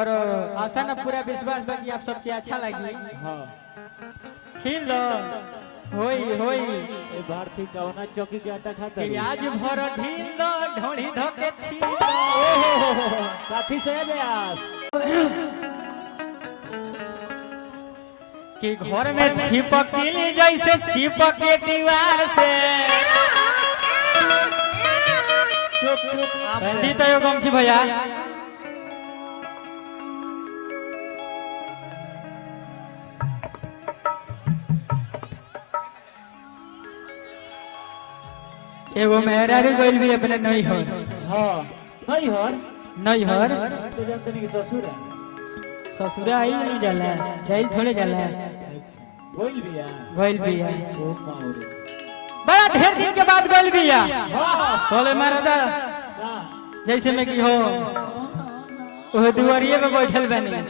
और आशा ना पूरा विश्वास बा कि आप सबके अच्छा लगी। हाँ छीन लो होई होई ए भारती कवना चौकी के आटा खाता कि आज भर ढील लो ढोड़ी धोके छीन लो। काफी से है ब्यास कि घर में छिपकली जैसे छिपके दीवार से चुप चुप दी तो गमछी भैया एगो मेहरारू गइल भी अपने नहीं हो। हाँ नहीं हर नहीं हर तो जानते नहीं कि ससुर है ससुरा आई नहीं जाला जाई थोड़े जाला गोइल बिया गइल भी है ओ माउरे बड़ा ढेर दिन के बाद गइल भी है हाँ बोले महाराजा जैसे में की हो ओह दुआरिये पे बैठल बनी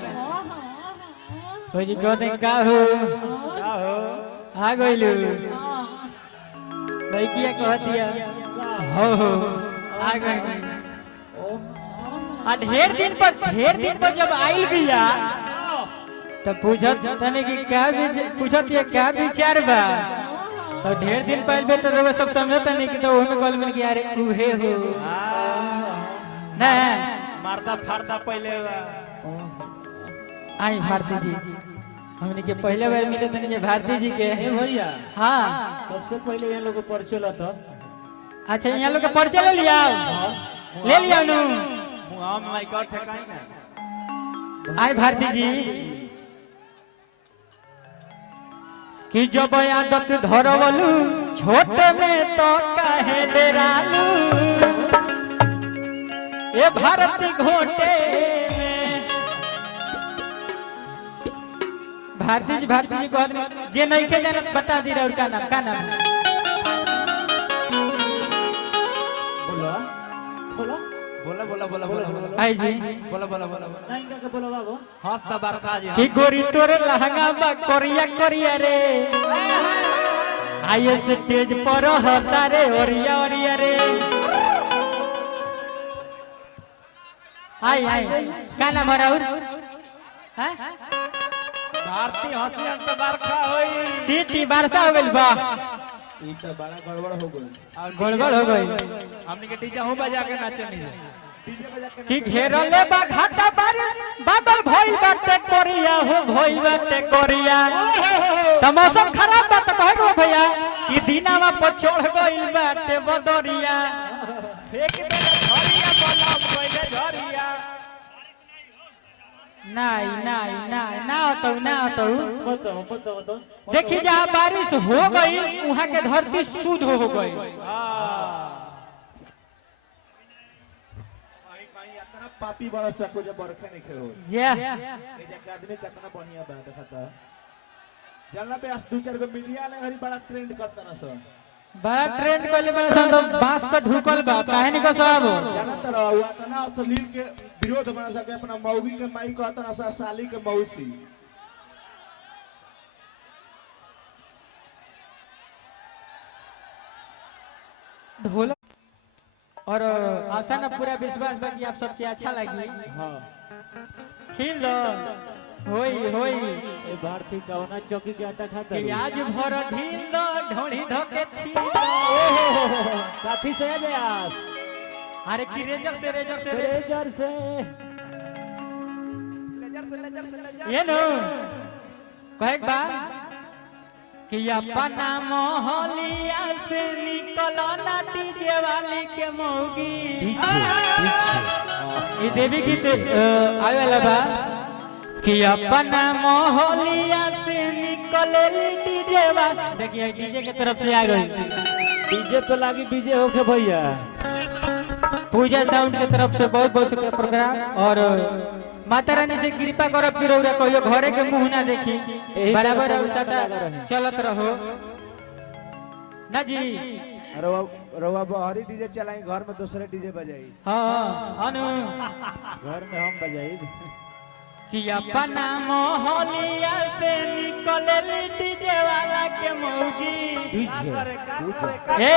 हो जी कहते का हो आ गइलू लड़किया कहतिया हो आ गई आ ढेर दिन पर जब आइल बिया तो पूछत तने कि पूछत ये क्या विचार बा तो ढेर दिन पहले तो लोग सब समझत नहीं कि तो ओमे कॉल में कि अरे उहे हो ना मारदा फाड़दा पहले आई भारती जी हमने के पहले बार मिले तनी जे भारती जी के ए भैया हाँ सबसे पहले ये लोग को परिचय ला तो अच्छा यहाँ लोग के परिचय ले लिया नु हम नहीं कर ठेकाई ना आई भारती जी कि जब आदत धरवलू छोटे में तो काहे डरालू ये भारती घोटे में भारती जी कहत जे नहीं के जाने बता दी रहा का नाम बोला बोला बोला बोला बोला बोला बोला आई जी बोला बोला बोला नहीं का बोला बाबू हंसता बरखा जी कि गोरी तोरे लहंगा बा कोरिया कोरिया रे आइए से तेज पर हता रे ओरिया ओरिया रे आई का नाम है राहुल हैं भारती हंसी अंत बरखा होई सीटी बारसा हो गइल बा ई तो बड़ा गड़बड़ हो गई और गड़बड़ हो गई हमनी के डीजे हो बजा के नाचनी है डीजे बजा के कि घेरले बा घाटा बादल भइल बाटे कोरिया हो भइल बाटे कोरिया त मौसम खराब बा त कहे गो भैया कि दिनावा पर चढ़ गइल बाटे बदरिया फेंक दे झरिया बोला पहले झरिया नहीं ना होतो बताओ देखी जहाँ बारिश हो गई वहाँ के धरती शुद्ध हो गई कहीं इतना पापी बड़ा सको जब बरखे नहीं खेलो जे ये जगह आदमी कितना बढ़िया बा देखता जानला पे आज 2-4 गो मीडिया ने घरी बड़ा ट्रेंड करता ना सर बड़ा ट्रेंड कइले बड़ा सन तो बांस तो ढुकल बा काहे नहीं को सब जाना तर हुआ तना अश्लील के विरोध बना सके अपना मौगी के माई कहता ना सा साली के मौसी ढोल और आशा ना पूरा विश्वास बा कि आप सबके अच्छा लगी। हाँ छीन लो होई होई ए भारती कवना चौकी के आटा खाता कि आज भर ढील लो ढोड़ी धोके छीन लो। काफी से है ब्यास अरे कि रेजर से रेजर से ये नो कहे बा कि अपना मोहलिया से निकलो ना डीजे वाली के मौगी ये देवी गीत आवे वाला बा कि अपना मोहलिया से निकले डीजे वाला देखिए डीजे के तरफ से आ गई डीजे पे लागी डीजे होके भैया पूजा साउंड के तरफ से बहुत बहुत शुक्रिया प्रोग्राम और माता रानी से कृपा करो फिर कहियो घरे के मुंह ना देखी बराबर चलत रहो ना जी रवा बहरी डीजे चलाई घर में दूसरे डीजे बजाई हाँ अनु घर में हम बजाई कि अपना मोहलिया से निकले डीजे वाला के मौगी ए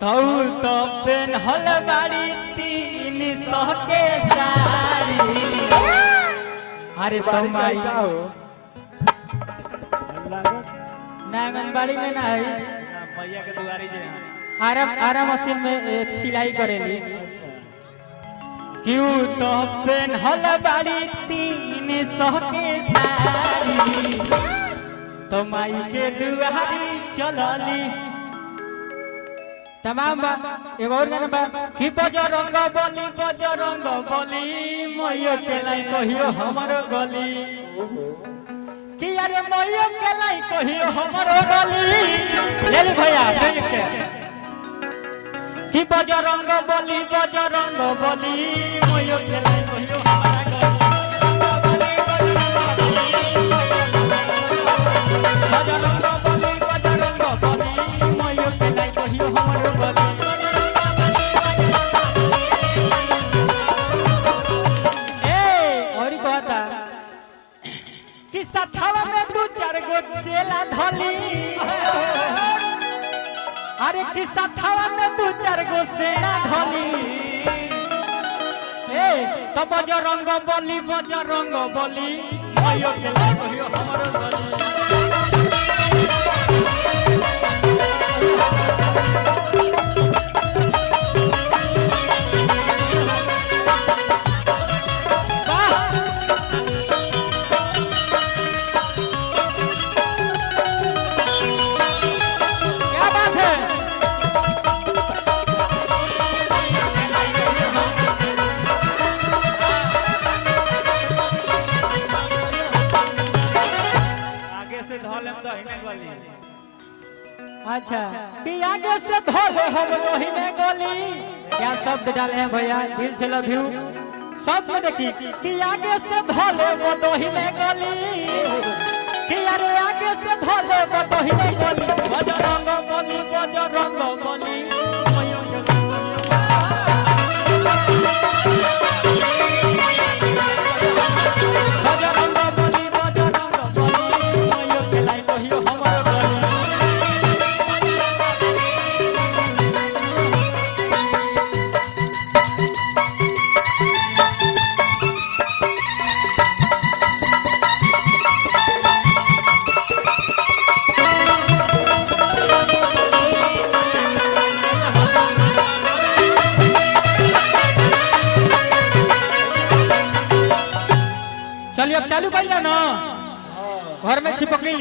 तौर तो पेन हल बाड़ी 300 के साड़ी अरे तो बाड़ी माई का हो लागत ना आंगनबाड़ी में ना है ना मैया के दुआरी जे आराम आराम मशीन में एक सिलाई करेली अच्छा क्यों तो पेन हल बाड़ी 300 के साड़ी तो माई के दुआरी चलली तमाम एगो और गाना बा कि बजरंग बली मैया के लाई कहियो हमरो गली कि अरे मैया के लाई कहियो हमरो गली ले ले भैया ठीक से कि बजरंग बली मैया के लाई कहियो हमारा गली बजरंग बली मैया के लाई कहियो हमरो गली और कहता कि सथवा में 2-4 गो चेला धली अरे कि सथवा में 2-4 गो सेना धली ए तो बजरंग बली मैया के लाई कहियो हमरो गली क्या बात है आगे से धोलेम तो हिने गली अच्छा कि आगे से धोले हम लोहिने गली क्या शब्द डाले हैं भैया दिल से लव यू शब्द में देखी कि आगे से धोले वो दोहिने गली कि अरे आगे से धोले वो दोहिने गली बजरंग बली मैया के बजरंग बली मैया के लाई कहियो हमरो गली चलिए अब चालू कर लो ना घर में छिपक ली